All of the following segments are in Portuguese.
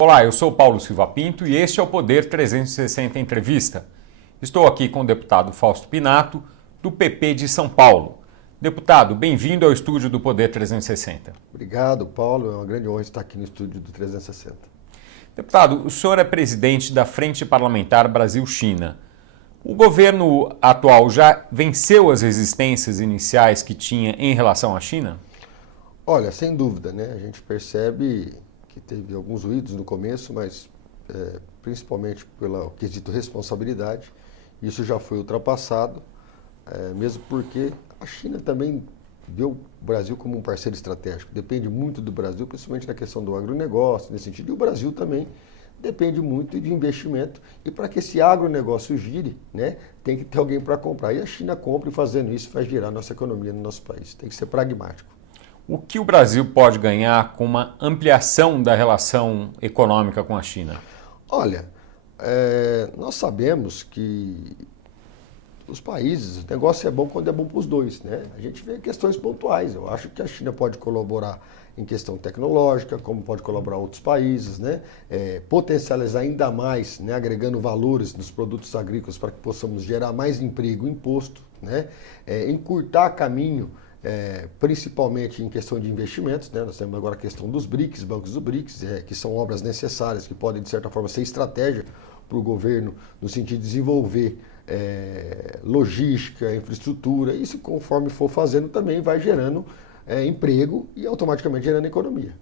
Olá, eu sou Paulo Silva Pinto e este é o Poder 360 Entrevista. Estou aqui com o deputado Fausto Pinato, do PP de São Paulo. Deputado, bem-vindo ao estúdio do Poder 360. Obrigado, Paulo. É uma grande honra estar aqui no estúdio do 360. Deputado, o senhor é presidente da Frente Parlamentar Brasil-China. O governo atual já venceu as resistências iniciais que tinha em relação à China? Olha, sem dúvida, né? A gente percebe que teve alguns ruídos no começo, mas principalmente pelo quesito responsabilidade, isso já foi ultrapassado, mesmo porque a China também vê o Brasil como um parceiro estratégico. Depende muito do Brasil, principalmente na questão do agronegócio, nesse sentido. E o Brasil também depende muito de investimento. E para que esse agronegócio gire, né, tem que ter alguém para comprar. E a China compra e fazendo isso faz girar a nossa economia no nosso país. Tem que ser pragmático. O que o Brasil pode ganhar com uma ampliação da relação econômica com a China? Olha, nós sabemos que os países, o negócio é bom quando é bom para os dois, né? A gente vê questões pontuais. Eu acho que a China pode colaborar em questão tecnológica, como pode colaborar outros países, né? Potencializar ainda mais, né? Agregando valores nos produtos agrícolas para que possamos gerar mais emprego, imposto, né? Encurtar caminho, principalmente em questão de investimentos, né? Nós temos agora a questão dos BRICS, bancos do BRICS, que são obras necessárias, que podem, de certa forma, ser estratégia para o governo no sentido de desenvolver logística, infraestrutura. Isso, conforme for fazendo, também vai gerando emprego e automaticamente gerando economia.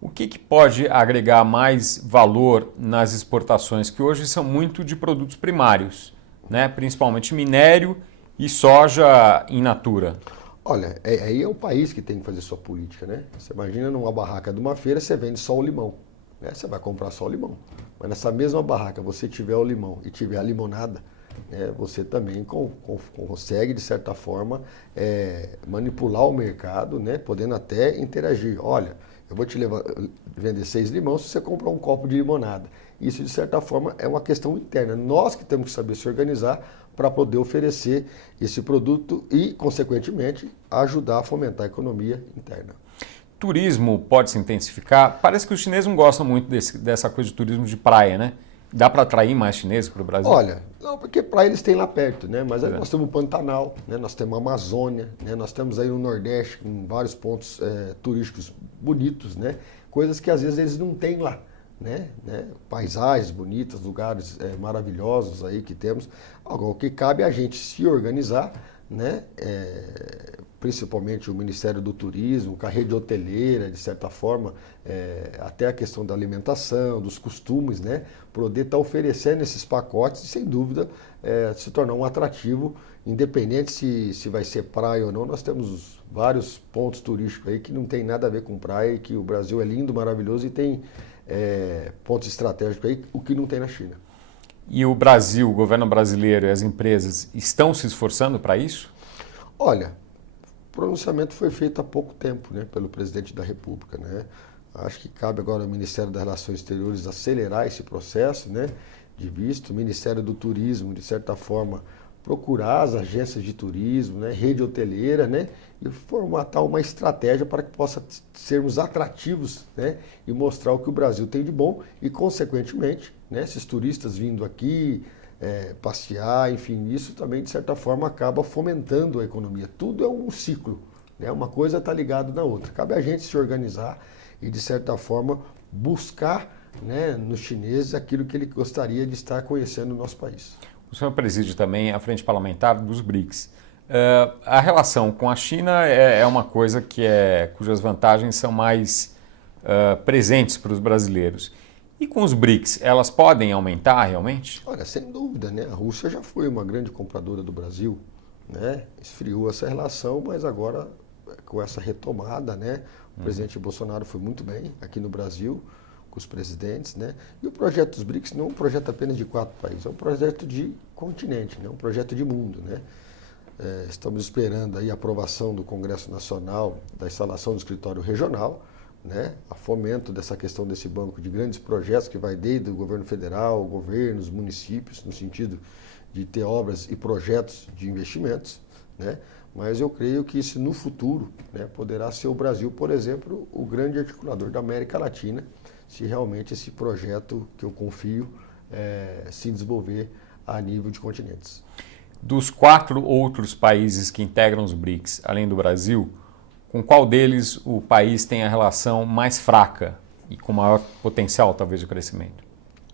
O que pode agregar mais valor nas exportações, que hoje são muito de produtos primários, né? Principalmente minério e soja in natura? Olha, aí é o país que tem que fazer sua política, né? Você imagina numa barraca de uma feira, você vende só o limão, né? Você vai comprar só o limão. Mas nessa mesma barraca, você tiver o limão e tiver a limonada, você também consegue, de certa forma, manipular o mercado, né? Podendo até interagir. Olha, eu vou te vender 6 limões se você comprar um copo de limonada. Isso, de certa forma, é uma questão interna. Nós que temos que saber se organizar para poder oferecer esse produto e, consequentemente, ajudar a fomentar a economia interna. Turismo pode se intensificar? Parece que os chineses não gostam muito dessa coisa de turismo de praia, né? Dá para atrair mais chineses para o Brasil? Olha, não, porque praia eles têm lá perto, né? Mas aí nós temos o Pantanal, né? Nós temos a Amazônia, né? Nós temos aí no Nordeste, em vários pontos turísticos bonitos, né? Coisas que às vezes eles não têm lá. Né? Paisagens bonitas, lugares maravilhosos aí que temos. Agora, o que cabe é a gente se organizar, né? Principalmente o Ministério do Turismo, com a rede hoteleira, de certa forma, até a questão da alimentação, dos costumes, né? Poder estar oferecendo esses pacotes e, sem dúvida, se tornar um atrativo, independente se vai ser praia ou não. Nós temos vários pontos turísticos aí que não tem nada a ver com praia e que o Brasil é lindo, maravilhoso e tem pontos estratégicos aí, o que não tem na China. E o Brasil, o governo brasileiro e as empresas estão se esforçando para isso? Olha, o pronunciamento foi feito há pouco tempo, né, pelo presidente da República, né? Acho que cabe agora ao Ministério das Relações Exteriores acelerar esse processo, né, de visto. O Ministério do Turismo, de certa forma, procurar as agências de turismo, né, rede hoteleira, né, e formatar uma estratégia para que possa sermos atrativos, né, e mostrar o que o Brasil tem de bom e, consequentemente, né, esses turistas vindo aqui passear, enfim, isso também, de certa forma, acaba fomentando a economia. Tudo é um ciclo, né, uma coisa está ligada na outra. Cabe a gente se organizar e, de certa forma, buscar, né, nos chineses aquilo que ele gostaria de estar conhecendo no nosso país. O senhor preside também a Frente Parlamentar dos BRICS. A relação com a China é uma coisa cujas vantagens são mais presentes para os brasileiros. E com os BRICS, elas podem aumentar realmente? Olha, sem dúvida, né? A Rússia já foi uma grande compradora do Brasil, né? Esfriou essa relação, mas agora, com essa retomada, né? O presidente Bolsonaro foi muito bem aqui no Brasil, com os presidentes, né? E o projeto dos BRICS não é um projeto apenas de 4 países, é um projeto de continente, né? Um projeto de mundo, né? Estamos esperando aí a aprovação do Congresso Nacional da instalação do escritório regional, né? A fomento dessa questão desse banco de grandes projetos que vai desde o governo federal, governos, municípios, no sentido de ter obras e projetos de investimentos, né? Mas eu creio que isso no futuro, né, poderá ser o Brasil, por exemplo, o grande articulador da América Latina, se realmente esse projeto que eu confio se desenvolver a nível de continentes. Dos 4 outros países que integram os BRICS, além do Brasil, com qual deles o país tem a relação mais fraca e com maior potencial, talvez, de crescimento?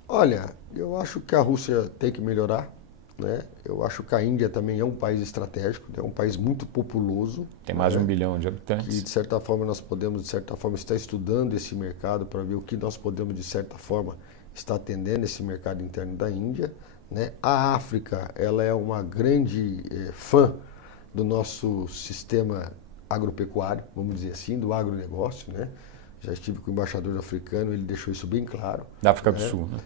Olha, eu acho que a Rússia tem que melhorar, né? Eu acho que a Índia também é um país estratégico, é um país muito populoso. Tem mais de 1 né? bilhão de habitantes. Que, de certa forma, nós podemos, de certa forma, estar estudando esse mercado para ver o que nós podemos, de certa forma, estar atendendo esse mercado interno da Índia. Né? A África, ela é uma grande fã do nosso sistema agropecuário, vamos dizer assim, do agronegócio, né? Já estive com o embaixador africano, ele deixou isso bem claro. Da África do Sul, né?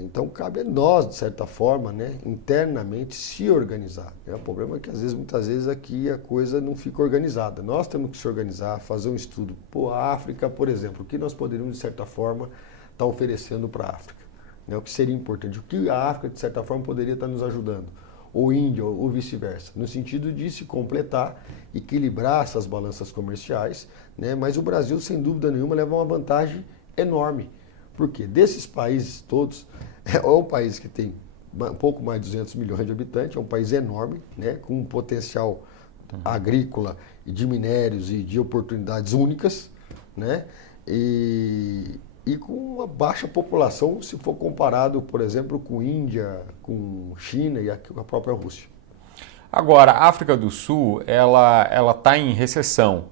Então cabe a nós, de certa forma, né, internamente se organizar. O problema é que muitas vezes aqui a coisa não fica organizada. Nós temos que se organizar, fazer um estudo. A África, por exemplo, o que nós poderíamos, de certa forma, estar oferecendo para a África? Né? O que seria importante? O que a África, de certa forma, poderia estar nos ajudando? Ou Índia, ou vice-versa, no sentido de se completar, equilibrar essas balanças comerciais, né? Mas o Brasil, sem dúvida nenhuma, leva uma vantagem enorme, porque desses países todos, é um país que tem um pouco mais de 200 milhões de habitantes, é um país enorme, né? Com um potencial agrícola e de minérios e de oportunidades únicas, né? E com uma baixa população, se for comparado, por exemplo, com Índia, com China e com a própria Rússia. Agora, a África do Sul, ela está em recessão.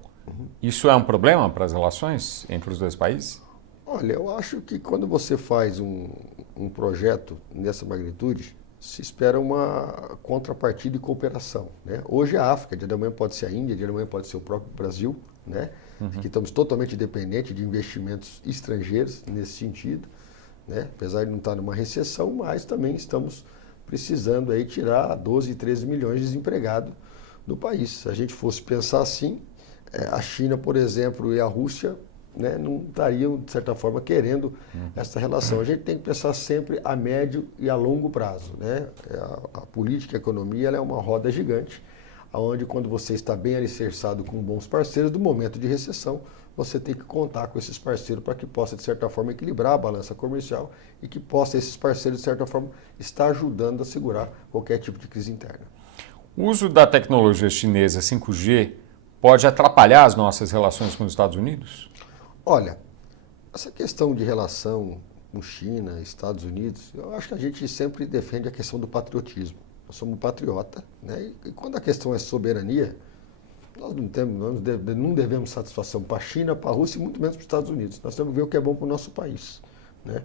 Isso é um problema para as relações entre os dois países? Olha, eu acho que quando você faz um projeto nessa magnitude, se espera uma contrapartida e cooperação. Né? Hoje a África, dia de amanhã pode ser a Índia, dia de amanhã pode ser o próprio Brasil, né? Que estamos totalmente dependentes de investimentos estrangeiros nesse sentido, né? Apesar de não estar numa recessão, mas também estamos precisando aí tirar 12, 13 milhões de desempregados do país. Se a gente fosse pensar assim, a China, por exemplo, e a Rússia, né, não estariam, de certa forma, querendo essa relação. A gente tem que pensar sempre a médio e a longo prazo. Né? A política e a economia ela é uma roda gigante, onde quando você está bem alicerçado com bons parceiros, do momento de recessão, você tem que contar com esses parceiros para que possa, de certa forma, equilibrar a balança comercial e que possa esses parceiros, de certa forma, estar ajudando a segurar qualquer tipo de crise interna. O uso da tecnologia chinesa 5G pode atrapalhar as nossas relações com os Estados Unidos? Olha, essa questão de relação com China, Estados Unidos, eu acho que a gente sempre defende a questão do patriotismo. Nós somos patriota, né? E quando a questão é soberania, nós não devemos satisfação para a China, para a Rússia e muito menos para os Estados Unidos. Nós temos que ver o que é bom para o nosso país. Né?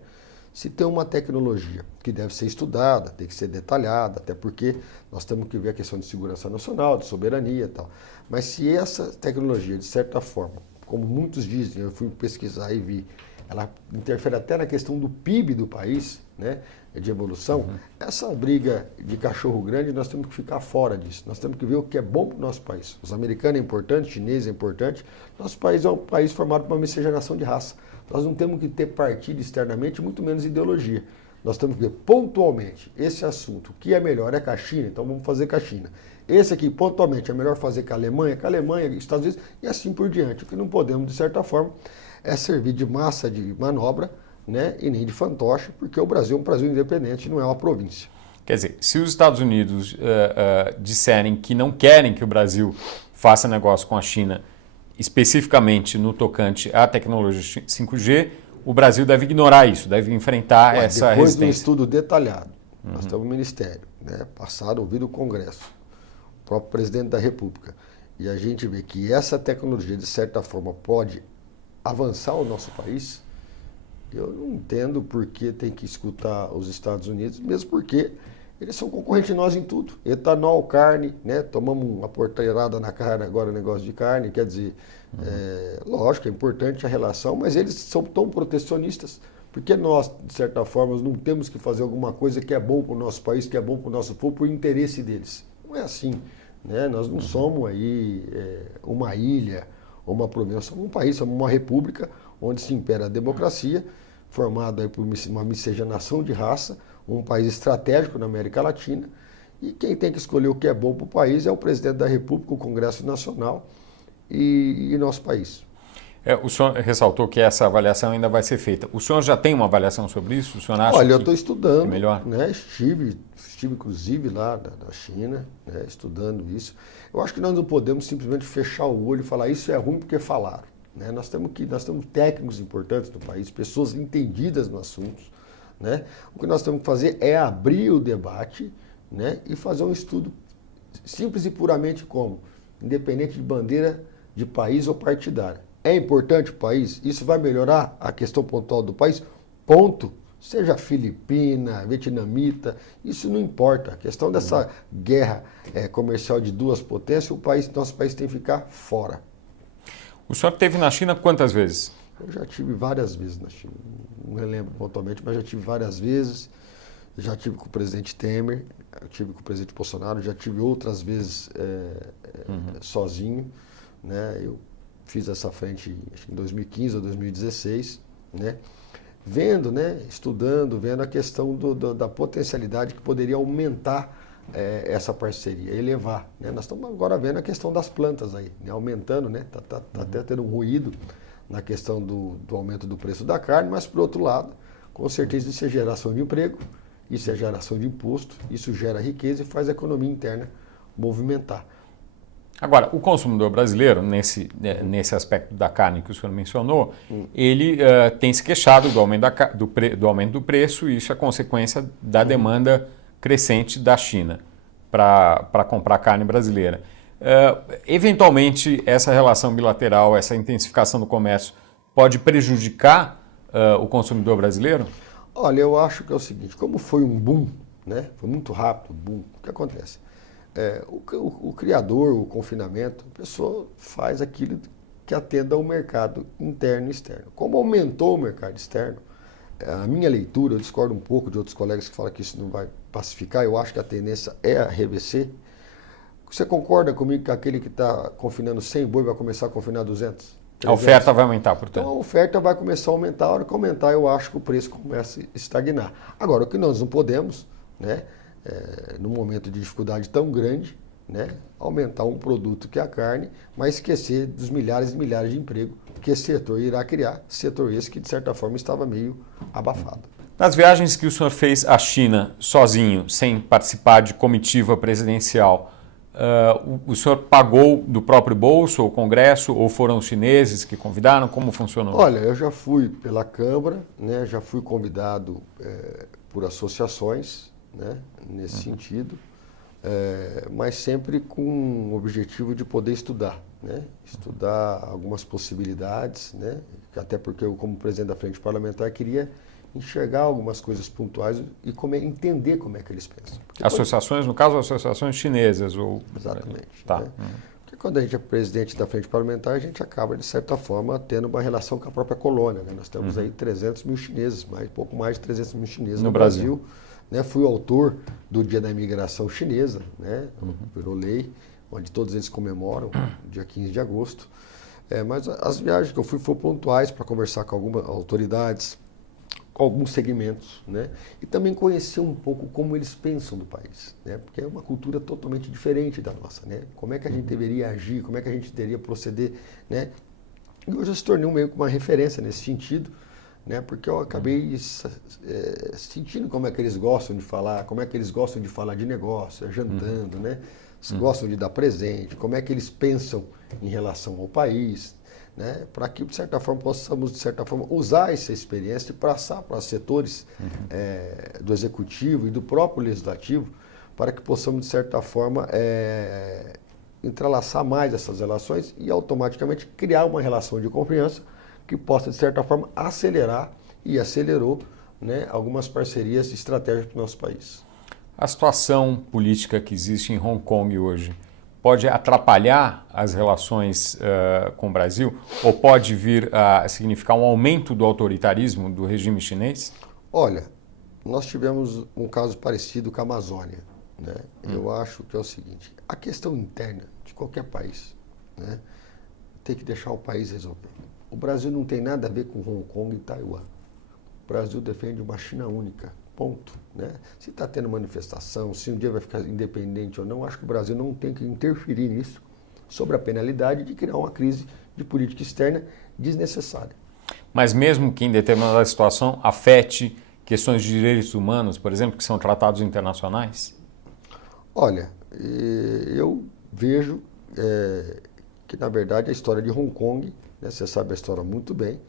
Se tem uma tecnologia que deve ser estudada, tem que ser detalhada, até porque nós temos que ver a questão de segurança nacional, de soberania e tal. Mas se essa tecnologia, de certa forma, como muitos dizem, eu fui pesquisar e vi, ela interfere até na questão do PIB do país, né, de evolução, essa briga de cachorro grande, nós temos que ficar fora disso. Nós temos que ver o que é bom para o nosso país. Os americanos é importante, o chinês é importante. Nosso país é um país formado por uma miscigenação de raça. Nós não temos que ter partido externamente, muito menos ideologia. Nós temos que ver pontualmente esse assunto, o que é melhor é com a China, então vamos fazer com a China. Esse aqui, pontualmente, é melhor fazer com a Alemanha, Estados Unidos e assim por diante. O que não podemos, de certa forma, é servir de massa de manobra, né, e nem de fantoche, porque o Brasil é um Brasil independente, não é uma província. Quer dizer, se os Estados Unidos disserem que não querem que o Brasil faça negócio com a China, especificamente no tocante à tecnologia 5G, o Brasil deve ignorar isso, deve enfrentar essa depois resistência. Depois de um estudo detalhado, nós temos o Ministério, né, passado, ouvido o Congresso, o próprio Presidente da República, e a gente vê que essa tecnologia, de certa forma, pode avançar o nosso país. Eu não entendo por que tem que escutar os Estados Unidos, mesmo porque eles são concorrentes de nós em tudo. Etanol, carne, né? Tomamos uma porteirada na cara agora, negócio de carne, quer dizer, lógico, é importante a relação, mas eles são tão protecionistas, porque nós, de certa forma, não temos que fazer alguma coisa que é bom para o nosso país, que é bom para o nosso povo, por interesse deles. Não é assim, né? Nós não somos aí uma ilha ou uma província, nós somos um país, somos uma república onde se impera a democracia, formado aí por uma miscigenação de raça, um país estratégico na América Latina, e quem tem que escolher o que é bom para o país é o Presidente da República, o Congresso Nacional e nosso país. O senhor ressaltou que essa avaliação ainda vai ser feita. O senhor já tem uma avaliação sobre isso? O senhor acha Olha, eu estou estudando, melhor? né? Estive inclusive lá na China, né? Estudando isso. Eu acho que nós não podemos simplesmente fechar o olho e falar isso é ruim porque falaram. Né? Nós temos técnicos importantes no país, pessoas entendidas no assunto. Né? O que nós temos que fazer é abrir o debate, né? E fazer um estudo simples e puramente como, independente de bandeira de país ou partidária. É importante o país? Isso vai melhorar a questão pontual do país? Ponto. Seja filipina, vietnamita, isso não importa. A questão dessa guerra comercial de duas potências, nosso país tem que ficar fora. O senhor esteve na China quantas vezes? Eu já tive várias vezes na China. Não me lembro pontualmente, mas já tive várias vezes. Já tive com o presidente Temer, eu tive com o presidente Bolsonaro, já tive outras vezes sozinho. Né? Eu fiz essa frente acho que em 2015 ou 2016, né? Vendo, né? Estudando, vendo a questão da potencialidade que poderia aumentar essa parceria, elevar. Né? Nós estamos agora vendo a questão das plantas aí, né? Aumentando, né? Tá até tendo um ruído na questão do aumento do preço da carne, mas por outro lado, com certeza isso é geração de emprego, isso é geração de imposto, isso gera riqueza e faz a economia interna movimentar. Agora, o consumidor brasileiro, nesse aspecto da carne que o senhor mencionou, ele tem se queixado do aumento do preço e isso é consequência da demanda crescente da China para comprar carne brasileira. Eventualmente, essa relação bilateral, essa intensificação do comércio pode prejudicar o consumidor brasileiro? Olha, eu acho que é o seguinte, como foi um boom, né? Foi muito rápido o boom, o que acontece? O criador, o confinamento, a pessoa faz aquilo que atenda ao mercado interno e externo. Como aumentou o mercado externo, a minha leitura, eu discordo um pouco de outros colegas que falam que isso não vai pacificar, eu acho que a tendência é arrefecer. Você concorda comigo que aquele que está confinando 100 boi vai começar a confinar 200? 300? A oferta vai aumentar, portanto. Então a oferta vai começar a aumentar, a hora que aumentar eu acho que o preço começa a estagnar. Agora, o que nós não podemos, né? Num momento de dificuldade tão grande, né, aumentar um produto que é a carne, mas esquecer dos milhares e milhares de empregos que esse setor irá criar, setor esse que de certa forma estava meio abafado. Nas viagens que o senhor fez à China sozinho, sem participar de comitiva presidencial, o senhor pagou do próprio bolso o Congresso ou foram os chineses que convidaram? Como funcionou? Olha, eu já fui pela Câmara, né, já fui convidado por associações, né, nesse sentido, mas sempre com o objetivo de poder estudar, né, estudar algumas possibilidades, né, até porque eu, como presidente da Frente Parlamentar, queria enxergar algumas coisas pontuais e entender como é que eles pensam. Porque associações, no caso, associações chinesas? Exatamente. Tá. Né? Porque quando a gente é presidente da Frente Parlamentar, a gente acaba, de certa forma, tendo uma relação com a própria colônia. Né? Nós temos aí 300 mil chineses, pouco mais de 300 mil chineses no Brasil. Né? Fui autor do Dia da Imigração Chinesa, né? Virou lei, onde todos eles comemoram, dia 15 de agosto. Mas as viagens que eu fui foram pontuais para conversar com algumas autoridades, com alguns segmentos, né? E também conhecer um pouco como eles pensam do país, né? Porque é uma cultura totalmente diferente da nossa, né? Como é que a gente deveria agir, como é que a gente deveria proceder, né? E hoje eu se tornei meio que uma referência nesse sentido, né? Porque eu acabei sentindo como é que eles gostam de falar, como é que eles gostam de falar de negócio, jantando, né? Gostam de dar presente, como é que eles pensam em relação ao país, né, para que, de certa forma, possamos, de certa forma, usar essa experiência e passar para os setores do executivo e do próprio legislativo, para que possamos, de certa forma, entrelaçar mais essas relações e, automaticamente, criar uma relação de confiança que possa, de certa forma, acelerar e acelerou, né, algumas parcerias estratégicas para o nosso país. A situação política que existe em Hong Kong hoje pode atrapalhar as relações com o Brasil ou pode vir a significar um aumento do autoritarismo do regime chinês? Olha, nós tivemos um caso parecido com a Amazônia. Né? Eu acho que é o seguinte, a questão interna de qualquer país, né, tem que deixar o país resolver. O Brasil não tem nada a ver com Hong Kong e Taiwan. O Brasil defende uma China única. Ponto. Né? Se está tendo manifestação, se um dia vai ficar independente ou não, acho que o Brasil não tem que interferir nisso. sobre a penalidade de criar uma crise de política externa desnecessária. Mas mesmo que em determinada situação afete questões de direitos humanos, por exemplo, que são tratados internacionais? Olha, eu vejo que, na verdade, a história de Hong Kong, né, você sabe a história muito bem,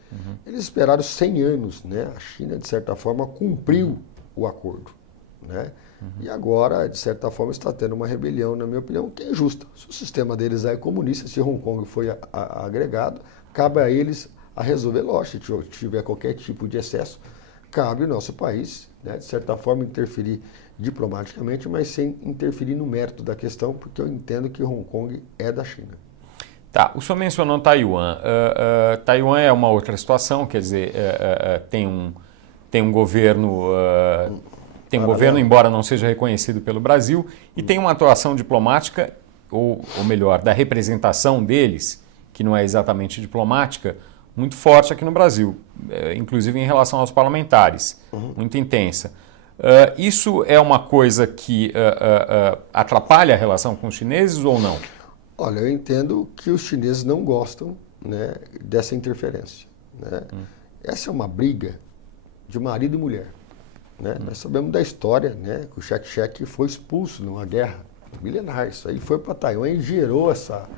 eles esperaram 100 anos, né? A China, de certa forma, cumpriu o acordo, né? E agora, de certa forma, está tendo uma rebelião, na minha opinião, que é injusta. Se o sistema deles é comunista, se Hong Kong foi agregado, cabe a eles a resolver, lógico, se tiver qualquer tipo de excesso, cabe ao nosso país, né, de certa forma, interferir diplomaticamente, mas sem interferir no mérito da questão, porque eu entendo que Hong Kong é da China. Tá, o senhor mencionou Taiwan. Taiwan é uma outra situação, quer dizer, tem um governo, embora não seja reconhecido pelo Brasil, e tem uma atuação diplomática, ou melhor, da representação deles, que não é exatamente diplomática, muito forte aqui no Brasil, inclusive em relação aos parlamentares, muito intensa. Isso é uma coisa que atrapalha a relação com os chineses ou não? Olha, eu entendo que os chineses não gostam, né, dessa interferência, né? Essa é uma briga de marido e mulher, né? Nós sabemos da história, né, que o Chek-Chek foi expulso numa guerra milenar. Isso aí foi para Taiwan e gerou essa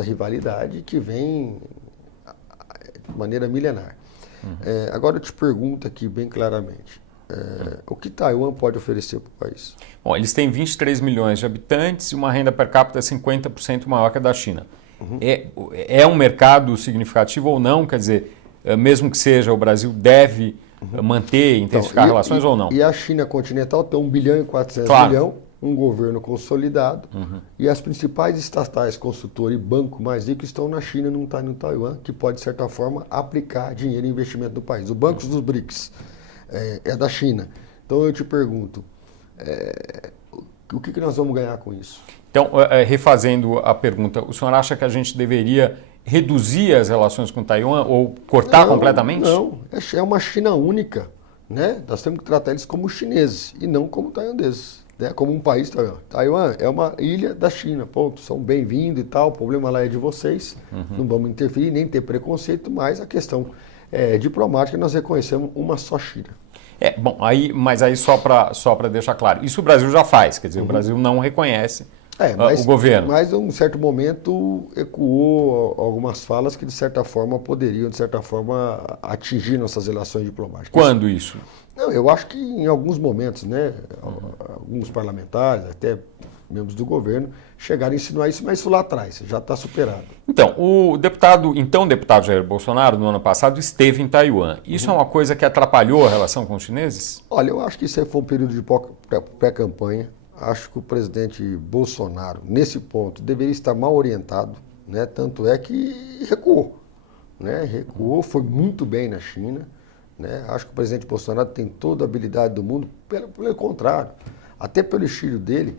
rivalidade que vem de maneira milenar. Agora eu te pergunto aqui bem claramente, o que Taiwan pode oferecer para o país? Bom, eles têm 23 milhões de habitantes e uma renda per capita 50% maior que a da China. É um mercado significativo ou não? Quer dizer, mesmo que seja, o Brasil deve manter, intensificar relações ou não? E a China continental tem 1 bilhão e 400 milhões, um governo consolidado, e as principais estatais, consultora e banco mais ricos estão na China, não está no Taiwan, que pode, de certa forma, aplicar dinheiro e investimento no país. O Banco dos BRICS é da China. Então eu te pergunto, o que nós vamos ganhar com isso? Então, refazendo a pergunta, o senhor acha que a gente deveria reduzir as relações com Taiwan ou cortar completamente? Não, é uma China única, né? Nós temos que tratar eles como chineses e não como taiwaneses, né? Como um país. Taiwan é uma ilha da China, ponto. São bem-vindos e tal, o problema lá é de vocês, não vamos interferir nem ter preconceito, mas a questão diplomática nós reconhecemos uma só China. Bom, mas aí só para deixar claro, isso o Brasil já faz, quer dizer, o Brasil não reconhece o governo. Mas em um certo momento ecoou algumas falas que de certa forma poderiam, de certa forma, atingir nossas relações diplomáticas. Quando isso? Não, eu acho que em alguns momentos, né, alguns parlamentares, até membros do governo, chegaram a insinuar isso, mas isso lá atrás, já está superado. Então, o deputado Jair Bolsonaro, no ano passado, esteve em Taiwan. Isso é uma coisa que atrapalhou a relação com os chineses? Olha, eu acho que isso aí foi um período de pré-campanha. Acho que o presidente Bolsonaro, nesse ponto, deveria estar mal orientado, né? Tanto é que recuou, né? Recuou, foi muito bem na China, né? Acho que o presidente Bolsonaro tem toda a habilidade do mundo, pelo contrário, até pelo estilo dele.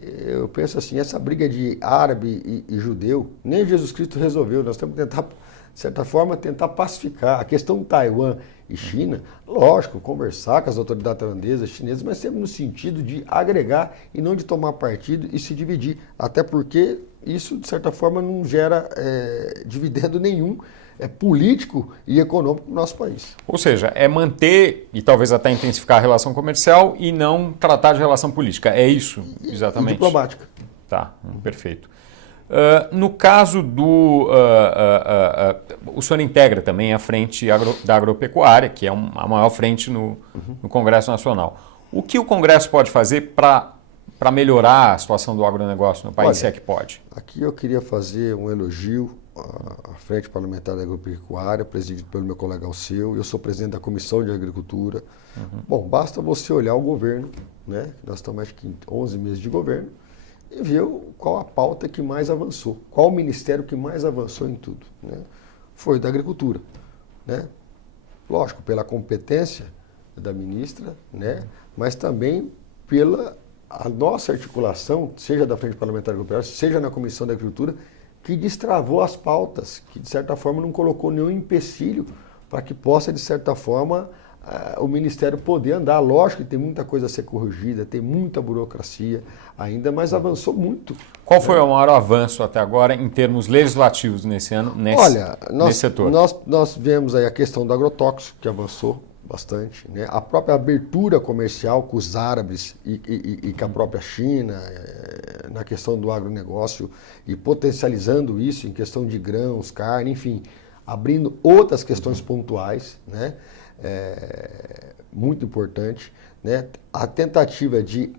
Eu penso assim, essa briga de árabe e judeu, nem Jesus Cristo resolveu. Nós temos que tentar, de certa forma, tentar pacificar. A questão Taiwan e China, lógico, conversar com as autoridades tailandesas, chinesas, mas sempre no sentido de agregar e não de tomar partido e se dividir. Até porque isso, de certa forma, não gera dividendo nenhum político e econômico para o nosso país. Ou seja, é manter e talvez até intensificar a relação comercial e não tratar de relação política. É isso, exatamente? E diplomática. Tá, perfeito. No caso o senhor integra também a frente da agropecuária, que é a maior frente no Congresso Nacional. O que o Congresso pode fazer para melhorar a situação do agronegócio no país, se é que pode? Aqui eu queria fazer um elogio à Frente Parlamentar da Agropecuária, presidido pelo meu colega Alceu. Eu sou presidente da Comissão de Agricultura. Bom, basta você olhar o governo, né? Nós estamos acho que 11 meses de governo, e ver qual a pauta que mais avançou, qual o ministério que mais avançou em tudo, né? Foi da Agricultura, né? Lógico, pela competência da ministra, né? Mas também pela a nossa articulação, seja da Frente Parlamentar da Agropecuária, seja na Comissão da Agricultura, que destravou as pautas, que de certa forma não colocou nenhum empecilho para que possa, de certa forma, o Ministério poder andar. Lógico que tem muita coisa a ser corrigida, tem muita burocracia ainda, mas avançou muito. Qual foi o maior avanço até agora em termos legislativos nesse ano, nesse setor? Nós vemos aí a questão do agrotóxico, que avançou bastante, né? A própria abertura comercial com os árabes e com a própria China, na questão do agronegócio, e potencializando isso em questão de grãos, carne, enfim, abrindo outras questões pontuais, né? Muito importante, né? A tentativa de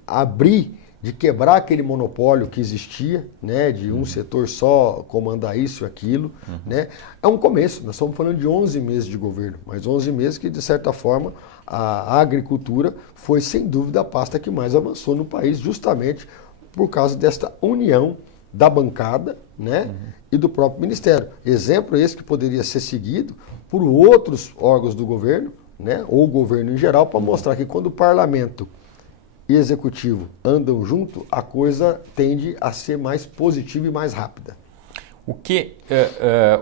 quebrar aquele monopólio que existia, né? De um setor só comandar isso e aquilo, né? É um começo, nós estamos falando de 11 meses de governo, mas 11 meses que, de certa forma, a agricultura foi, sem dúvida, a pasta que mais avançou no país, justamente por causa desta união da bancada, né? E do próprio Ministério. Exemplo esse que poderia ser seguido por outros órgãos do governo, né? Ou o governo em geral, para mostrar que quando o parlamento e executivo andam junto, a coisa tende a ser mais positiva e mais rápida. O que,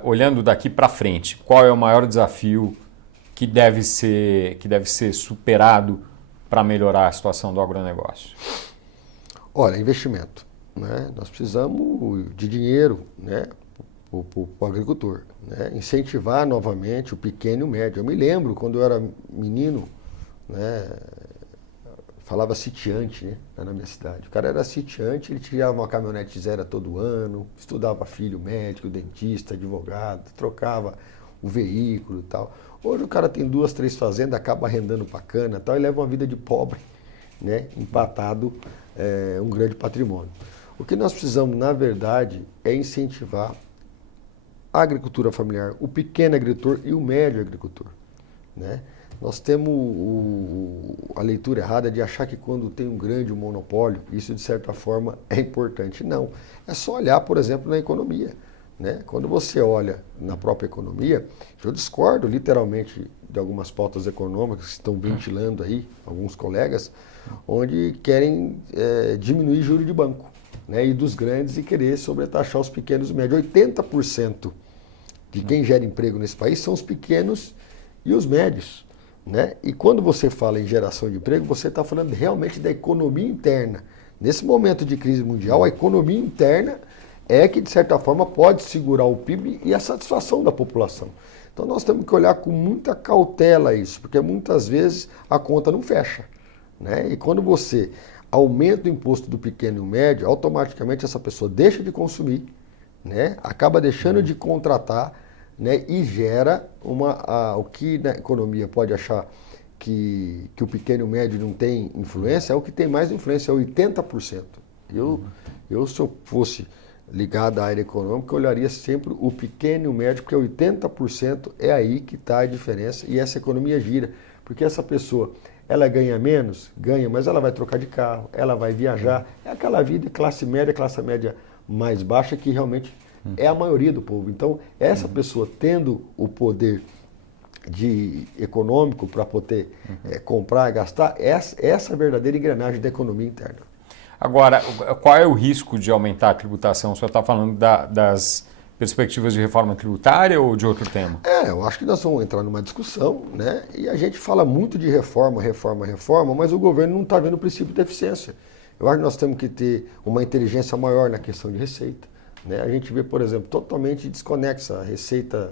olhando daqui para frente, qual é o maior desafio que deve ser superado para melhorar a situação do agronegócio? Olha, investimento, né? Nós precisamos de dinheiro, né? Para o agricultor, né? Incentivar novamente o pequeno e o médio. Eu me lembro quando eu era menino, né? Falava sitiante, né? Lá na minha cidade. O cara era sitiante, ele tirava uma caminhonete zero todo ano, estudava filho, médico, dentista, advogado, trocava o veículo e tal. Hoje o cara tem 2, 3 fazendas, acaba arrendando pra cana e tal, e leva uma vida de pobre, né? Empatado um grande patrimônio. O que nós precisamos, na verdade, é incentivar a agricultura familiar, o pequeno agricultor e o médio agricultor, né? Nós temos a leitura errada de achar que quando tem um grande monopólio, isso de certa forma é importante. Não, é só olhar, por exemplo, na economia, né? Quando você olha na própria economia, eu discordo literalmente de algumas pautas econômicas que estão ventilando aí, alguns colegas, onde querem diminuir juros de banco, né? E dos grandes e querer sobretaxar os pequenos e médios. 80% de quem gera emprego nesse país são os pequenos e os médios, né? E quando você fala em geração de emprego, você está falando realmente da economia interna. Nesse momento de crise mundial, a economia interna é que, de certa forma, pode segurar o PIB e a satisfação da população. Então nós temos que olhar com muita cautela isso, porque muitas vezes a conta não fecha, né? E quando você aumenta o imposto do pequeno e médio, automaticamente essa pessoa deixa de consumir, né? Acaba deixando de contratar, né? E gera o que na economia pode achar que o pequeno e o médio não tem influência, é o que tem mais influência, é 80%. Eu, se eu fosse ligado à área econômica, eu olharia sempre o pequeno e o médio, porque 80% é aí que está a diferença e essa economia gira. Porque essa pessoa, ela ganha menos? Ganha, mas ela vai trocar de carro, ela vai viajar. É aquela vida classe média mais baixa que realmente é a maioria do povo. Então, essa pessoa tendo o poder econômico para poder comprar e gastar, essa é a verdadeira engrenagem da economia interna. Agora, qual é o risco de aumentar a tributação? O senhor está falando das perspectivas de reforma tributária ou de outro tema? Eu acho que nós vamos entrar numa discussão, né? E a gente fala muito de reforma, mas o governo não está vendo o princípio de eficiência. Eu acho que nós temos que ter uma inteligência maior na questão de receita, né? A gente vê, por exemplo, totalmente desconexa a receita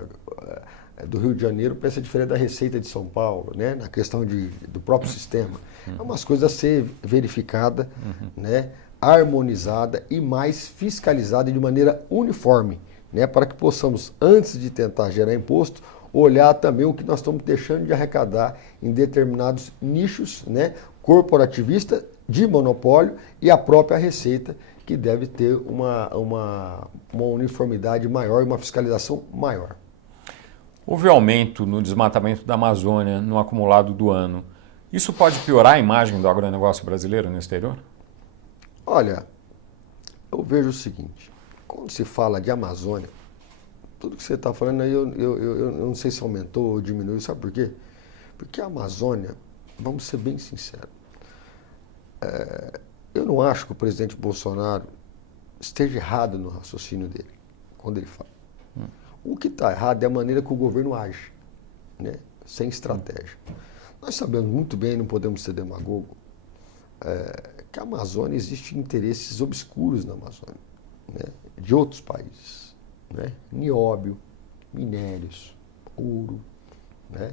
do Rio de Janeiro parece diferente da receita de São Paulo, né? Na questão do próprio sistema. É umas coisas a ser verificada, né? Harmonizada e mais fiscalizada de maneira uniforme, né? Para que possamos, antes de tentar gerar imposto, olhar também o que nós estamos deixando de arrecadar em determinados nichos, né? Corporativista, de monopólio e a própria receita, que deve ter uma uniformidade maior e uma fiscalização maior. Houve aumento no desmatamento da Amazônia no acumulado do ano. Isso pode piorar a imagem do agronegócio brasileiro no exterior? Olha, eu vejo o seguinte, quando se fala de Amazônia, tudo que você está falando aí, eu não sei se aumentou ou diminuiu, sabe por quê? Porque a Amazônia, vamos ser bem sinceros, eu não acho que o presidente Bolsonaro esteja errado no raciocínio dele, quando ele fala. O que está errado é a maneira que o governo age, né? Sem estratégia. Nós sabemos muito bem, não podemos ser demagogo, que a Amazônia existe interesses obscuros na Amazônia, né, de outros países, né, nióbio, minérios, ouro, né.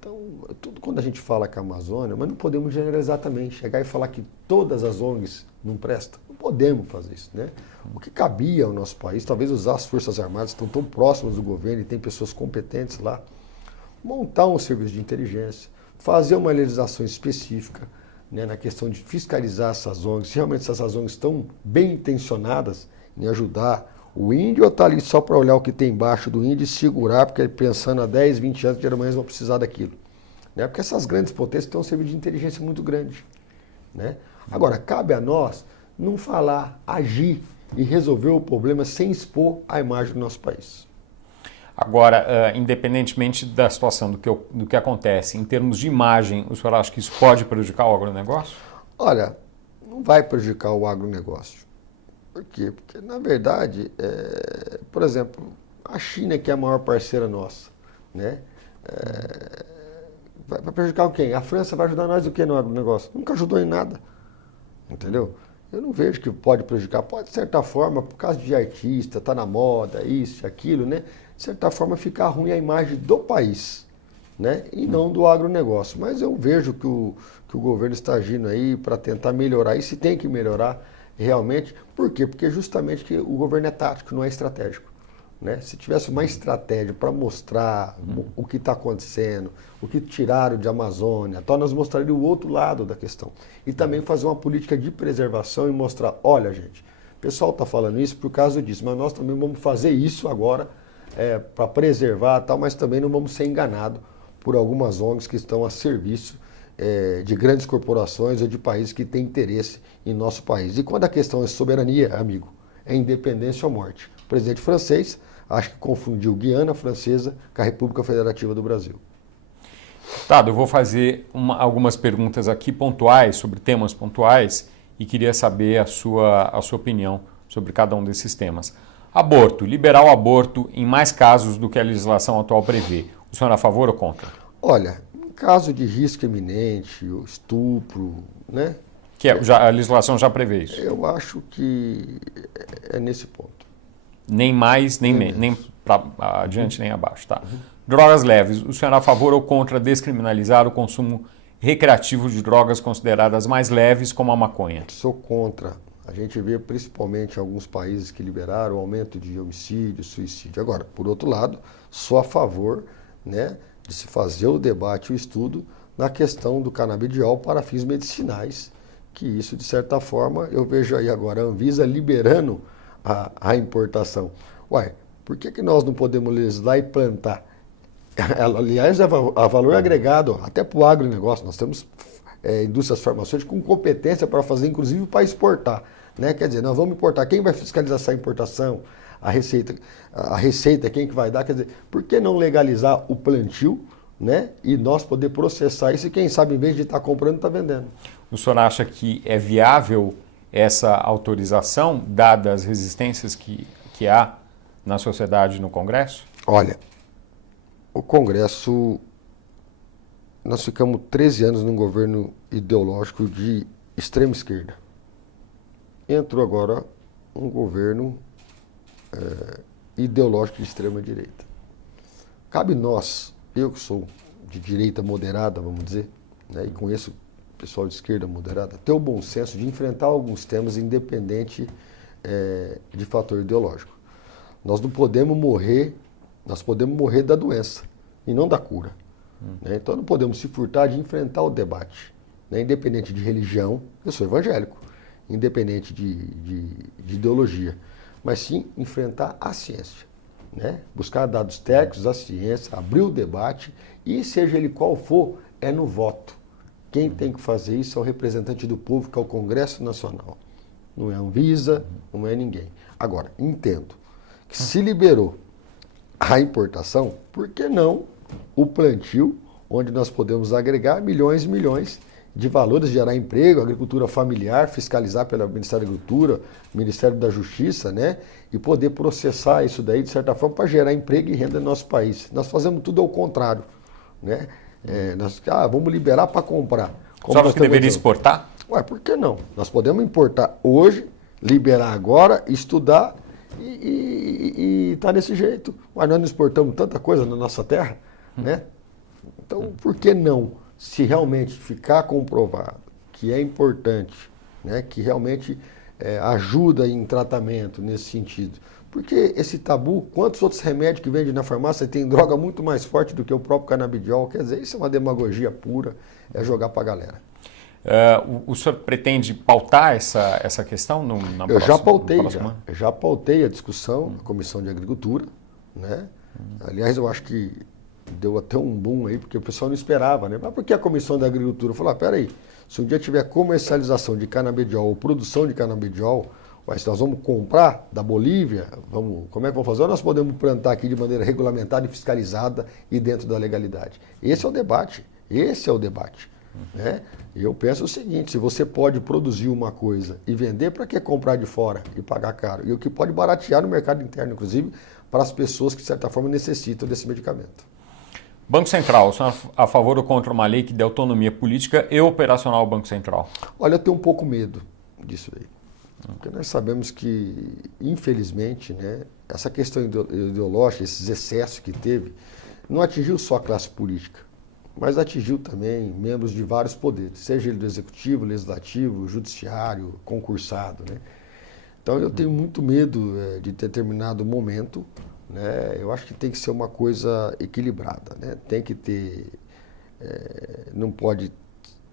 Então, tudo quando a gente fala que a Amazônia, mas não podemos generalizar também, chegar e falar que todas as ONGs não prestam. Não podemos fazer isso, né? O que cabia ao nosso país, talvez usar as Forças Armadas, que estão tão próximas do governo e tem pessoas competentes lá, montar um serviço de inteligência, fazer uma legislação específica, né, na questão de fiscalizar essas ONGs, se realmente essas ONGs estão bem intencionadas em ajudar o índio ou está ali só para olhar o que tem embaixo do índio e segurar, porque pensando há 10, 20 anos que amanhã eles vão precisar daquilo. Né? Porque essas grandes potências têm um serviço de inteligência muito grande. Né? Agora, cabe a nós não falar, agir e resolver o problema sem expor a imagem do nosso país. Agora, independentemente da situação, do que acontece, em termos de imagem, o senhor acha que isso pode prejudicar o agronegócio? Olha, não vai prejudicar o agronegócio. Por quê? Porque, na verdade, por exemplo, a China, que é a maior parceira nossa, né? Vai prejudicar quem? A França vai ajudar nós o que no agronegócio? Nunca ajudou em nada, entendeu? Eu não vejo que pode prejudicar. Pode, de certa forma, por causa de artista, tá na moda, isso, aquilo, né? De certa forma, ficar ruim a imagem do país, né? E não do agronegócio. Mas eu vejo que o governo está agindo aí para tentar melhorar. E se tem que melhorar realmente. Por quê? Porque justamente que o governo é tático, não é estratégico. Né? Se tivesse uma estratégia para mostrar o que está acontecendo, o que tiraram de Amazônia, então nós mostraríamos o outro lado da questão. E também fazer uma política de preservação e mostrar, olha gente, o pessoal está falando isso por causa disso, mas nós também vamos fazer isso agora para preservar, tal, mas também não vamos ser enganados por algumas ONGs que estão a serviço de grandes corporações ou de países que têm interesse em nosso país. E quando a questão é soberania, amigo, é independência ou morte. O presidente francês acho que confundiu Guiana Francesa com a República Federativa do Brasil. Tado, eu vou fazer algumas perguntas aqui pontuais, sobre temas pontuais, e queria saber a sua opinião sobre cada um desses temas. Aborto, liberar o aborto em mais casos do que a legislação atual prevê. O senhor é a favor ou contra? Olha, em caso de risco iminente, estupro, né? Que a legislação já prevê isso? Eu acho que é nesse ponto. Nem mais, nem para adiante, nem abaixo. Tá? Drogas leves. O senhor é a favor ou contra descriminalizar o consumo recreativo de drogas consideradas mais leves, como a maconha? Sou contra. A gente vê principalmente em alguns países que liberaram o aumento de homicídio, suicídio. Agora, por outro lado, sou a favor, né, de se fazer o debate, o estudo na questão do canabidiol para fins medicinais, que isso, de certa forma, eu vejo aí agora a Anvisa liberando a importação. Uai, por que nós não podemos legislar e plantar? Aliás, a valor agregado, até para o agronegócio, nós temos indústrias farmacêuticas com competência para fazer, inclusive para exportar. Né? Quer dizer, nós vamos importar, quem vai fiscalizar essa importação? A receita, quem que vai dar? Quer dizer, por que não legalizar o plantio, né? E nós poder processar isso e quem sabe, em vez de estar comprando, está vendendo. O senhor acha que é viável essa autorização, dadas as resistências que há na sociedade e no Congresso? Olha, o Congresso, nós ficamos 13 anos num governo ideológico de extrema esquerda. Entrou agora um governo ideológico de extrema direita. Cabe nós, eu que sou de direita moderada, vamos dizer, né, e conheço pessoal de esquerda moderada, ter o bom senso de enfrentar alguns temas independente de fator ideológico. Nós não podemos morrer, nós podemos morrer da doença e não da cura. Né? Então não podemos se furtar de enfrentar o debate. Né? Independente de religião, eu sou evangélico, independente de ideologia, mas sim enfrentar a ciência. Né? Buscar dados técnicos, a ciência, abrir o debate e, seja ele qual for, é no voto. Quem tem que fazer isso é o representante do povo, que é o Congresso Nacional. Não é a Anvisa, não é ninguém. Agora, entendo que se liberou a importação, por que não o plantio, onde nós podemos agregar milhões e milhões de valores, gerar emprego, agricultura familiar, fiscalizar pelo Ministério da Agricultura, Ministério da Justiça, né? E poder processar isso daí, de certa forma, para gerar emprego e renda no nosso país. Nós fazemos tudo ao contrário, né? Vamos liberar para comprar. Só que deveria exportar? Ué, por que não? Nós podemos importar hoje, liberar agora, estudar e tá desse jeito. Mas nós não exportamos tanta coisa na nossa terra, né? Então, por que não? Se realmente ficar comprovado que é importante, né, que realmente ajuda em tratamento nesse sentido. Porque esse tabu, quantos outros remédios que vendem na farmácia tem droga muito mais forte do que o próprio canabidiol? Quer dizer, isso é uma demagogia pura, é jogar para a galera. O senhor pretende pautar essa questão na Eu próxima, já pautei, eu já pautei a discussão na Comissão de Agricultura, né? Aliás, eu acho que deu até um boom aí, porque o pessoal não esperava, né? Mas por que a Comissão da Agricultura falou, peraí, se um dia tiver comercialização de canabidiol ou produção de canabidiol, se nós vamos comprar da Bolívia, como é que vamos fazer? Ou nós podemos plantar aqui de maneira regulamentada e fiscalizada e dentro da legalidade? Esse é o debate, né? Eu penso o seguinte, se você pode produzir uma coisa e vender, para que comprar de fora e pagar caro? E o que pode baratear no mercado interno, inclusive, para as pessoas que, de certa forma, necessitam desse medicamento. Banco Central, o senhor é a favor ou contra uma lei que dê autonomia política e operacional ao Banco Central? Olha, eu tenho um pouco medo disso aí. Porque nós sabemos que, infelizmente, né, essa questão ideológica, esses excessos que teve, não atingiu só a classe política, mas atingiu também membros de vários poderes, seja ele do executivo, legislativo, judiciário, concursado, né? Então eu tenho muito medo de determinado momento, né? Eu acho que tem que ser uma coisa equilibrada, né? Tem que ter, não pode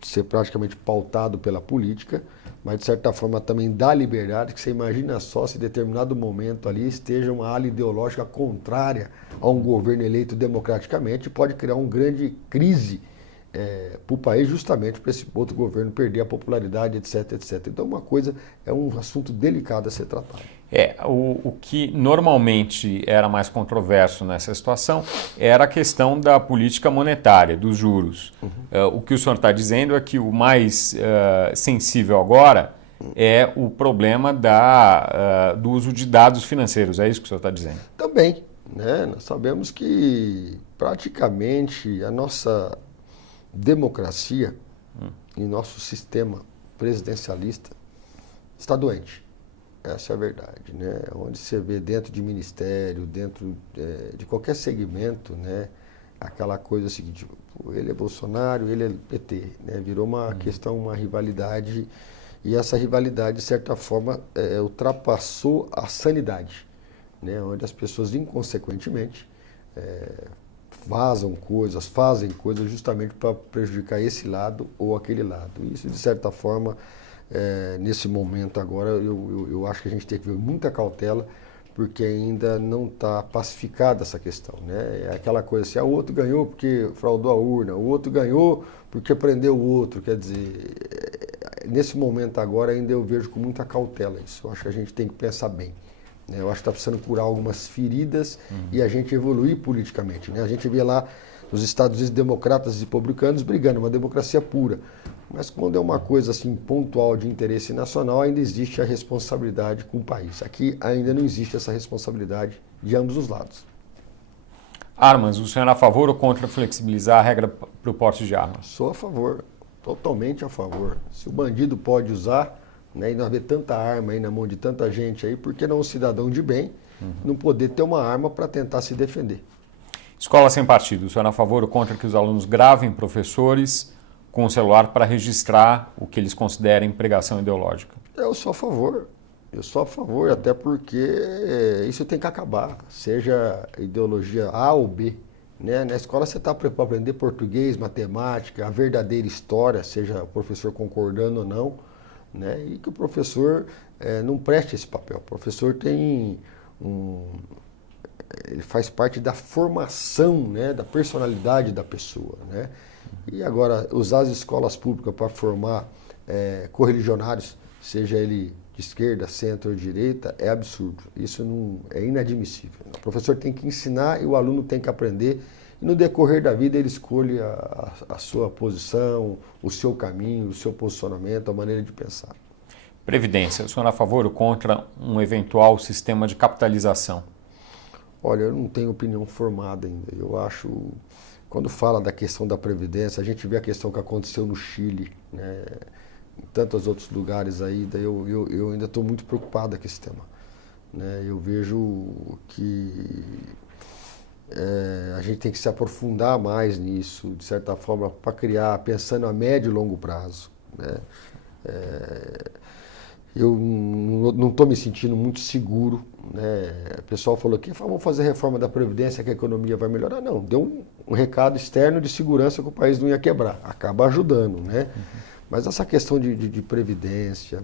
ser praticamente pautado pela política, mas de certa forma também dá liberdade, que você imagina só se em determinado momento ali esteja uma ala ideológica contrária a um governo eleito democraticamente, pode criar uma grande crise para o país, justamente para esse outro governo perder a popularidade, etc, etc. Então é um assunto delicado a ser tratado. O que normalmente era mais controverso nessa situação era a questão da política monetária, dos juros. O que o senhor está dizendo é que o mais sensível agora é o problema do uso de dados financeiros, é isso que o senhor está dizendo? Também, né? Nós sabemos que praticamente a nossa democracia e nosso sistema presidencialista está doente. Essa é a verdade, né? Onde você vê dentro de ministério, dentro de qualquer segmento, né? Aquela coisa seguinte, ele é Bolsonaro, ele é PT, né? Virou uma questão, uma rivalidade, e essa rivalidade, de certa forma, ultrapassou a sanidade, né? Onde as pessoas, inconsequentemente, fazem coisas justamente para prejudicar esse lado ou aquele lado. Isso, de certa forma, nesse momento agora, eu acho que a gente tem que ver muita cautela, porque ainda não está pacificada essa questão, né? É aquela coisa assim, o outro ganhou porque fraudou a urna, o outro ganhou porque prendeu o outro. Quer dizer, nesse momento agora ainda eu vejo com muita cautela isso. Eu acho que a gente tem que pensar bem. Eu acho que está precisando curar algumas feridas e a gente evoluir politicamente, né? A gente vê lá nos Estados Unidos democratas e republicanos brigando, uma democracia pura. Mas quando é uma coisa assim pontual de interesse nacional, ainda existe a responsabilidade com o país. Aqui ainda não existe essa responsabilidade de ambos os lados. Armas, o senhor é a favor ou contra flexibilizar a regra para o porte de armas? Sou a favor, totalmente a favor. Se o bandido pode usar, né, e nós vemos tanta arma aí na mão de tanta gente aí, por que não um cidadão de bem não poder ter uma arma para tentar se defender? Escola sem partido, o senhor é a favor ou contra que os alunos gravem professores com o celular para registrar o que eles considerem pregação ideológica? Eu sou a favor, até porque isso tem que acabar, seja ideologia A ou B. Né? Na escola você está para aprender português, matemática, a verdadeira história, seja o professor concordando ou não, né? E que o professor não preste esse papel. O professor ele faz parte da formação, né, da personalidade da pessoa, né? E agora, usar as escolas públicas para formar correligionários, seja ele de esquerda, centro ou direita, é absurdo. Isso é inadmissível. O professor tem que ensinar e o aluno tem que aprender. E no decorrer da vida ele escolhe a sua posição, o seu caminho, o seu posicionamento, a maneira de pensar. Previdência, o senhor é a favor ou contra um eventual sistema de capitalização? Olha, eu não tenho opinião formada ainda. Eu acho quando fala da questão da Previdência, a gente vê a questão que aconteceu no Chile, né, em tantos outros lugares aí, daí eu ainda estou muito preocupado com esse tema. Né? Eu vejo que a gente tem que se aprofundar mais nisso, de certa forma, para criar, pensando a médio e longo prazo. Né? Eu não estou me sentindo muito seguro. Né? O pessoal falou que vamos fazer reforma da Previdência que a economia vai melhorar. Não, deu um recado externo de segurança que o país não ia quebrar. Acaba ajudando. Né? Mas essa questão de Previdência,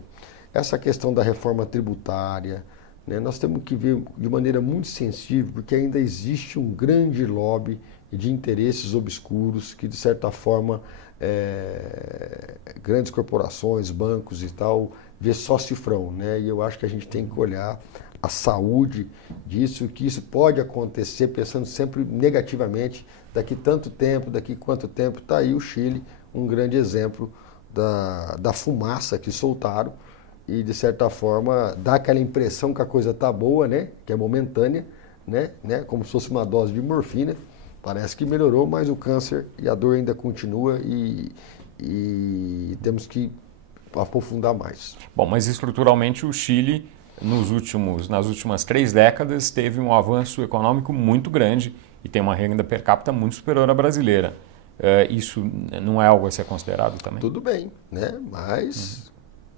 essa questão da reforma tributária, né? Nós temos que ver de maneira muito sensível, porque ainda existe um grande lobby de interesses obscuros que, de certa forma, grandes corporações, bancos e tal, vê só cifrão, né? E eu acho que a gente tem que olhar a saúde disso, que isso pode acontecer pensando sempre negativamente, daqui tanto tempo, daqui quanto tempo. Está aí o Chile, um grande exemplo da fumaça que soltaram e, de certa forma, dá aquela impressão que a coisa está boa, né? Que é momentânea, né? Como se fosse uma dose de morfina. Parece que melhorou, mas o câncer e a dor ainda continua e temos que aprofundar mais. Bom, mas estruturalmente o Chile, nas últimas 3 décadas, teve um avanço econômico muito grande e tem uma renda per capita muito superior à brasileira. Isso não é algo a ser considerado também? Tudo bem, né? Mas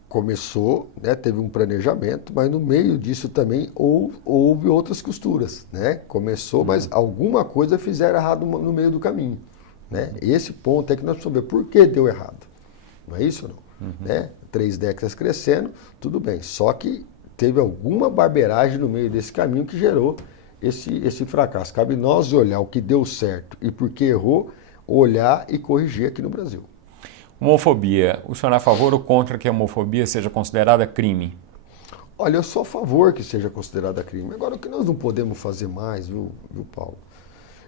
começou, né? Teve um planejamento, mas no meio disso também houve outras costuras. Né? Começou, mas alguma coisa fizeram errado no meio do caminho. Né? Esse ponto é que nós precisamos ver por que deu errado. Não é isso ou não? Né? 3 décadas crescendo, tudo bem. Só que teve alguma barbeiragem no meio desse caminho que gerou esse fracasso. Cabe nós olhar o que deu certo e por que errou, olhar e corrigir aqui no Brasil. Homofobia. O senhor é a favor ou contra que a homofobia seja considerada crime? Olha, eu sou a favor que seja considerada crime. Agora, o que nós não podemos fazer mais, viu, Paulo?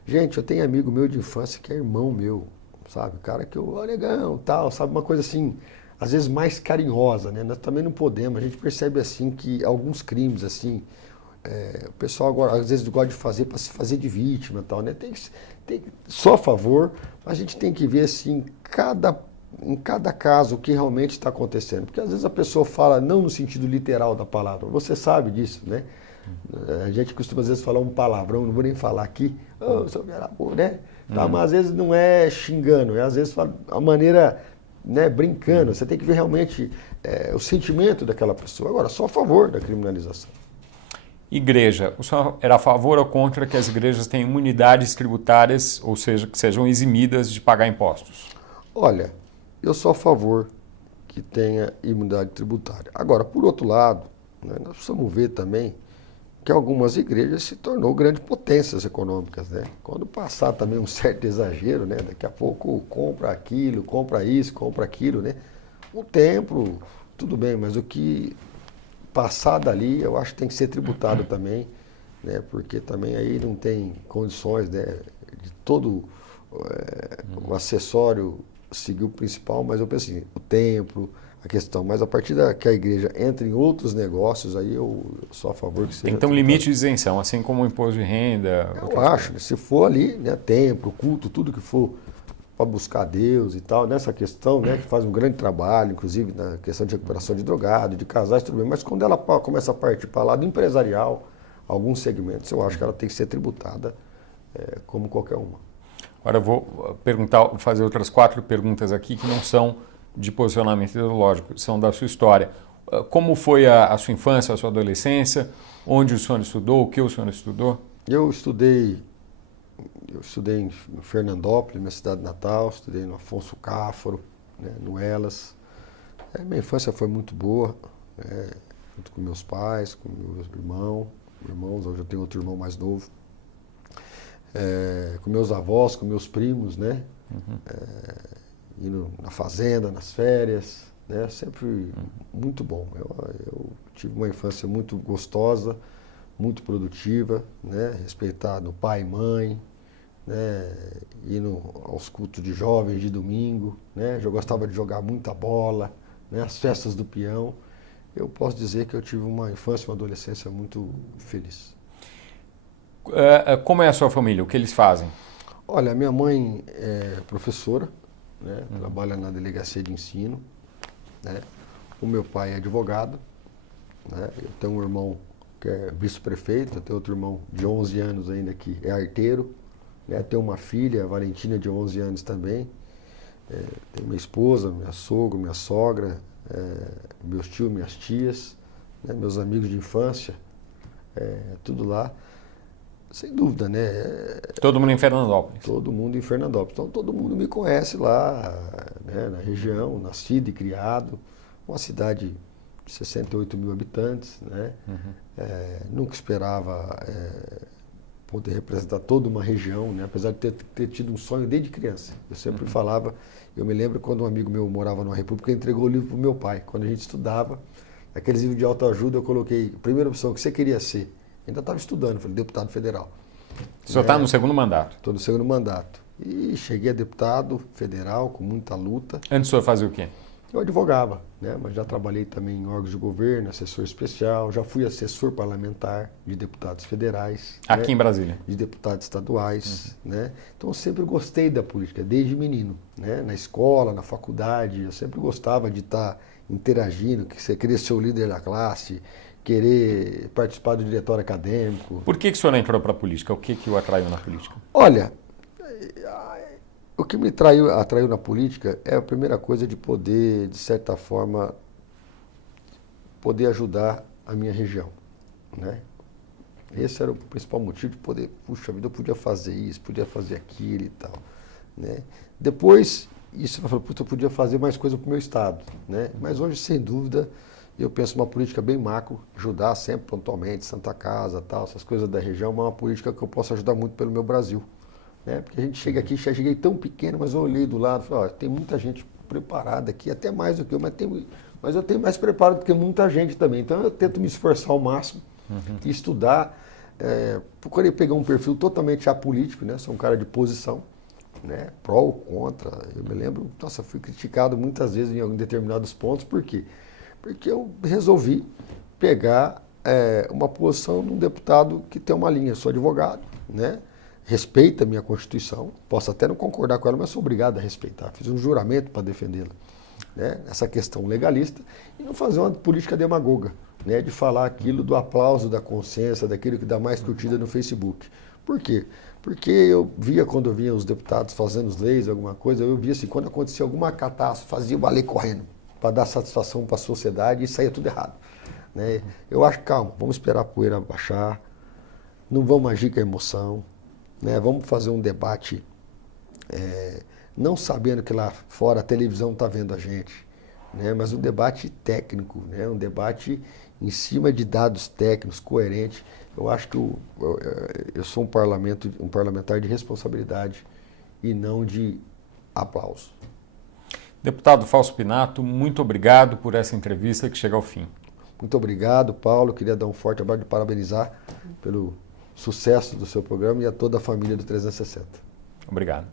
Gente, eu tenho amigo meu de infância que é irmão meu, sabe? Cara que eu, negão, tal, sabe? Uma coisa assim, às vezes mais carinhosa, né? Nós também não podemos. A gente percebe assim que alguns crimes, assim, o pessoal agora às vezes gosta de fazer para se fazer de vítima e tal, né? Só a favor, mas a gente tem que ver assim, em cada caso o que realmente está acontecendo. Porque às vezes a pessoa fala não no sentido literal da palavra, você sabe disso, né? A gente costuma às vezes falar um palavrão, não vou nem falar aqui, seu verabo, né? Tá, mas às vezes não é xingando, às vezes a maneira, né, brincando. Você tem que ver realmente o sentimento daquela pessoa. Agora, só a favor da criminalização. Igreja. O senhor era a favor ou contra que as igrejas tenham imunidades tributárias, ou seja, que sejam eximidas de pagar impostos? Olha, eu sou a favor que tenha imunidade tributária. Agora, por outro lado, né, nós precisamos ver também que algumas igrejas se tornou grandes potências econômicas, né? Quando passar também um certo exagero, né? Daqui a pouco compra aquilo, compra isso, compra aquilo, né? O templo, tudo bem, mas o que passar dali, eu acho que tem que ser tributado também, né? Porque também aí não tem condições, né, de todo o acessório seguir o principal, mas eu penso assim, o templo, a questão, mas a partir que a igreja entra em outros negócios, aí eu sou a favor que seja. Tem que ter um limite de isenção, assim como o imposto de renda. Eu acho, se for ali, né, templo, culto, tudo que for para buscar Deus e tal, nessa questão, né, que faz um grande trabalho, inclusive na questão de recuperação de drogado, de casais, tudo bem, mas quando ela começa a partir para lá do empresarial, alguns segmentos, eu acho que ela tem que ser tributada como qualquer uma. Agora eu vou fazer outras 4 perguntas aqui que não são de posicionamento ideológico, são da sua história. Como foi a sua infância, a sua adolescência? Onde o senhor estudou? O que o senhor estudou? Eu estudei em Fernandópolis, minha cidade natal, estudei no Afonso Cáfaro, né, no Elas. Minha infância foi muito boa, junto com meus pais, com meus irmãos, hoje eu tenho outro irmão mais novo. Com meus avós, com meus primos, né? Indo na fazenda, nas férias, né? Sempre muito bom. Eu tive uma infância muito gostosa, muito produtiva, né? Respeitado pai e mãe, né? Indo aos cultos de jovens de domingo, né? Eu gostava de jogar muita bola, né? As festas do peão. Eu posso dizer que eu tive uma infância e uma adolescência muito feliz. Como é a sua família? O que eles fazem? Olha, minha mãe é professora, né? Trabalha na delegacia de ensino, né? O meu pai é advogado, né? Eu tenho um irmão que é vice-prefeito, eu tenho outro irmão de 11 anos ainda que é arteiro, né? Tenho uma filha, a Valentina, de 11 anos também. Tenho minha esposa, minha sogra, minha sogra, meus tios, minhas tias, né? Meus amigos de infância, tudo lá. Sem dúvida, né? Todo mundo em Fernandópolis. Todo mundo em Fernandópolis. Então todo mundo me conhece lá, né? Na região, nascido e criado. Uma cidade de 68 mil habitantes, né? Nunca esperava poder representar toda uma região, né? Apesar de ter tido um sonho desde criança. Eu sempre falava, eu me lembro quando um amigo meu morava numa república, entregou o livro para o meu pai. Quando a gente estudava, aqueles livros de autoajuda, eu coloquei, primeira opção, o que você queria ser? Ainda estava estudando, falei, deputado federal. O senhor está no segundo mandato? Estou no segundo mandato. E cheguei a deputado federal com muita luta. Antes o senhor fazia o quê? Eu advogava, né? Mas já trabalhei também em órgãos de governo, assessor especial, já fui assessor parlamentar de deputados federais. Aqui né? em Brasília? De deputados estaduais, né? Então eu sempre gostei da política, desde menino, né? Na escola, na faculdade, eu sempre gostava de estar interagindo, que você queria ser o líder da classe, querer participar do diretório acadêmico. Por que o senhor entrou para a política? O que o atraiu na política? Olha, o que me atraiu na política é a primeira coisa de poder, de certa forma, poder ajudar a minha região, né? Esse era o principal motivo de poder, puxa vida, eu podia fazer isso, podia fazer aquilo e tal, né? Depois, isso eu falei, puta, eu podia fazer mais coisa para o meu estado, né? Mas hoje, sem dúvida, eu penso uma política bem macro, ajudar sempre pontualmente, Santa Casa, tal, essas coisas da região, mas uma política que eu posso ajudar muito pelo meu Brasil. Né? Porque a gente chega aqui, já cheguei tão pequeno, mas eu olhei do lado e falei, ó, tem muita gente preparada aqui, até mais do que eu, mas eu tenho mais preparo do que muita gente também. Então eu tento me esforçar ao máximo e estudar. Procurei pegar um perfil totalmente apolítico, né? Sou um cara de posição, né? Pró ou contra. Eu me lembro, nossa, fui criticado muitas vezes em determinados pontos. Por quê? Porque eu resolvi pegar uma posição de um deputado que tem uma linha. Eu sou advogado, né? Respeita a minha Constituição, posso até não concordar com ela, mas sou obrigado a respeitar. Fiz um juramento para defendê-la, né? Essa questão legalista, e não fazer uma política demagoga, né? De falar aquilo do aplauso da consciência, daquilo que dá mais curtida no Facebook. Por quê? Porque eu via, quando eu via os deputados fazendo as leis, alguma coisa, eu via assim, quando acontecia alguma catástrofe, fazia uma lei correndo para dar satisfação para a sociedade e saía tudo errado, né? Eu acho, calma, vamos esperar a poeira baixar, não vamos agir com a emoção, né? Vamos fazer um debate não sabendo que lá fora a televisão está vendo a gente, né? Mas um debate técnico, né? Um debate em cima de dados técnicos, coerente. Eu acho que eu sou um parlamentar de responsabilidade e não de aplauso. Deputado Fausto Pinato, muito obrigado por essa entrevista que chega ao fim. Muito obrigado, Paulo. Queria dar um forte abraço e parabenizar pelo sucesso do seu programa e a toda a família do 360. Obrigado.